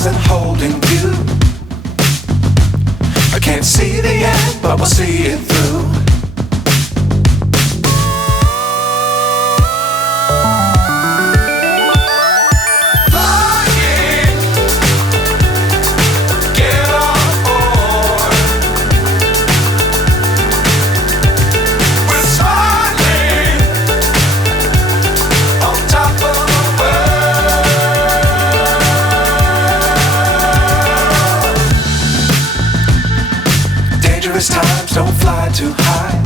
stars and holding you. I can't see the end, but we'll see it through. Times don't fly too high.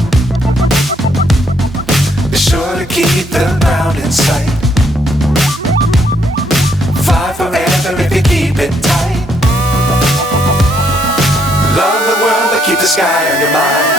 Be sure to keep the ground in sight. Fly forever if you keep it tight. Love the world but keep the sky on your mind.